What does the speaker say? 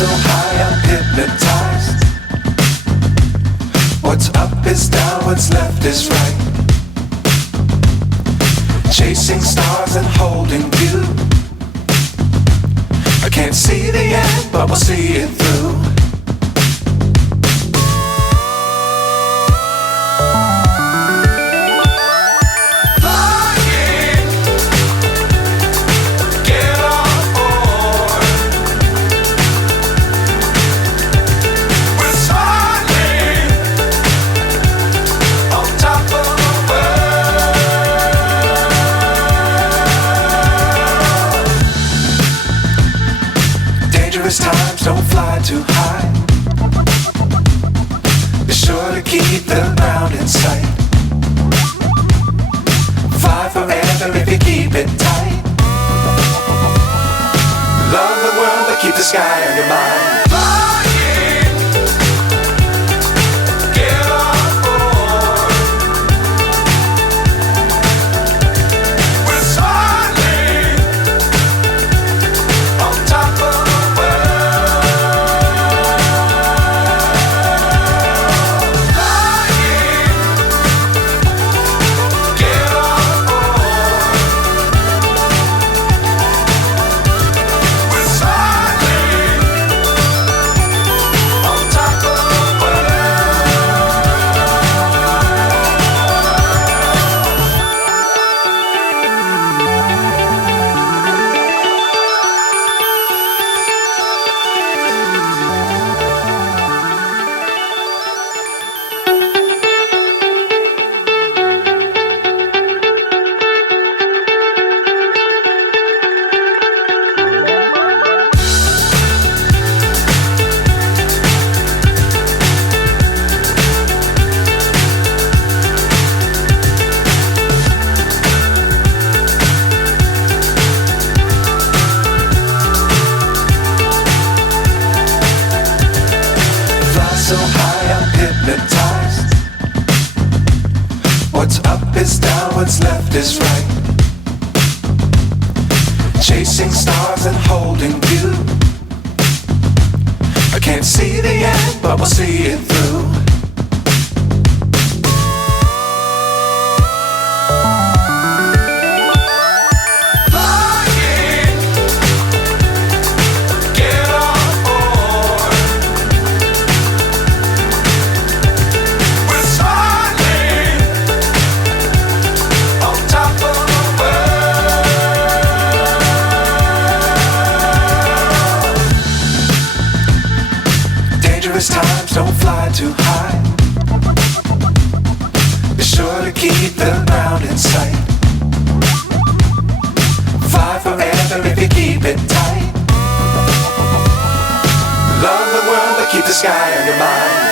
So high I'm hypnotized. What's up is down, what's left is right. Chasing stars and holding you. I can't see the end, but we'll see it through. Times don't fly too high. Be sure to keep the ground in sight. Fly forever if you keep it tight. Love the world but keep the sky on your mind. So high I'm hypnotized. What's up is down, what's left is right. Chasing stars and holding you. I can't see the end, but we'll see it through. Times don't fly too high. Be sure to keep the ground in sight. Fly forever if you keep it tight. Love the world but keep the sky on your mind.